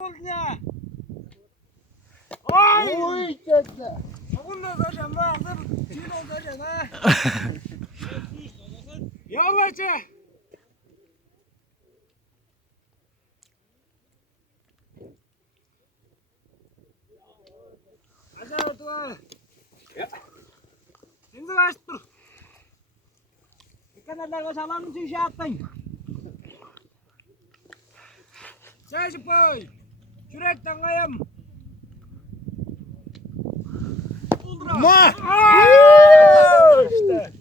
Olnya. Oy! Oy çekti. Bugün de zaten hazır. Çiğ olacak ha. Yavaşça. Aşağı otur. Şimdi baştur. Kanallar salam için şey yaptın. Sen boy. Kürekten kayam. Ma! İşte.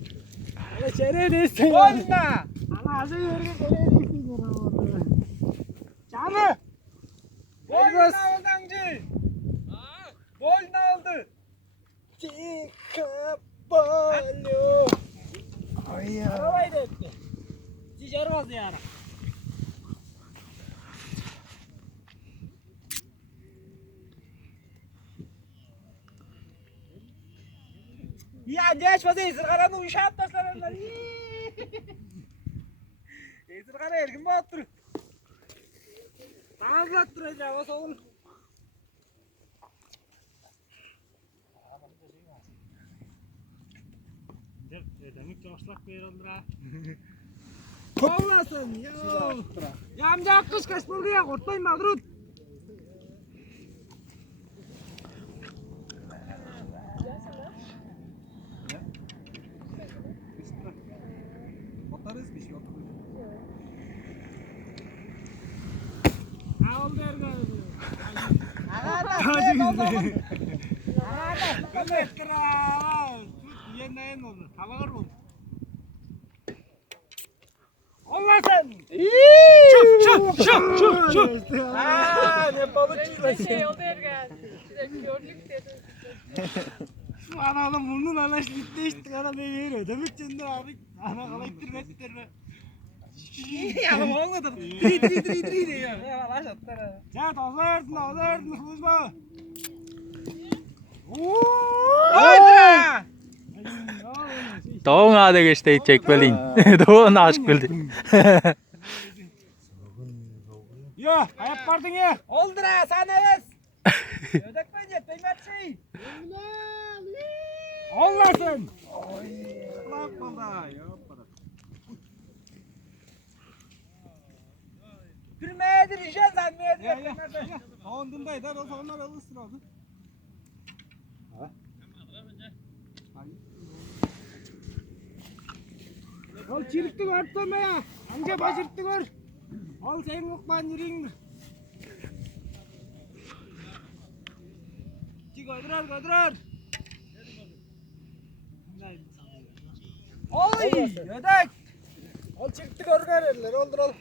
Ama çereğe değilsin. Olma. Ama hazır yürüye çereğe değilsin. Canı. Bol ne oldu amcı? Bol ne oldu? Çıkıp bolu. Ay ya. Arabayı da etti. Cicarmaz yani. Ya geç fazla esir karanı uşağı atlaslar onlar. Esir karanı erkin mi attır? Tamam attıracağım o soğun. Demek çalışlak bir olur ha. Kovlasın ya. Ya amca kış kaç buldu ya korkmayın madrut. Batarız bir şey yok. Ha oldu ergen. Hadi güzel. Gönder kral. Yeniden oldu. Havalar oldu. Allah sen. Şıp. Aa ne balıkçıyla. Şey oldu ergen. Gördük dedim. Şu analım burnun anaş bitti işte ana ne veriyor. Demek ki abi ana kalaktır mettirme. Ya olmadı. Dri diyor. Ya laş atlar. Ya tozardın kuzma. Hayda. Doğun adı geçti çekmeliyim. Doğun aşk bildi. Ya ayak vardın ya. Oldu ha sen evet. Ödek ben yetmeyecek şey. Olmasın. Bak baba ya. Gülmeye dirişen sen meye dirişen. Ondundaydı da onlar alışsın oldu. Al çirikti örtme ya. Amca başırttı gör. Al sen lokman yürüyün. Çık ödür. Oy ödek. Al çıktı gör eller oldur al.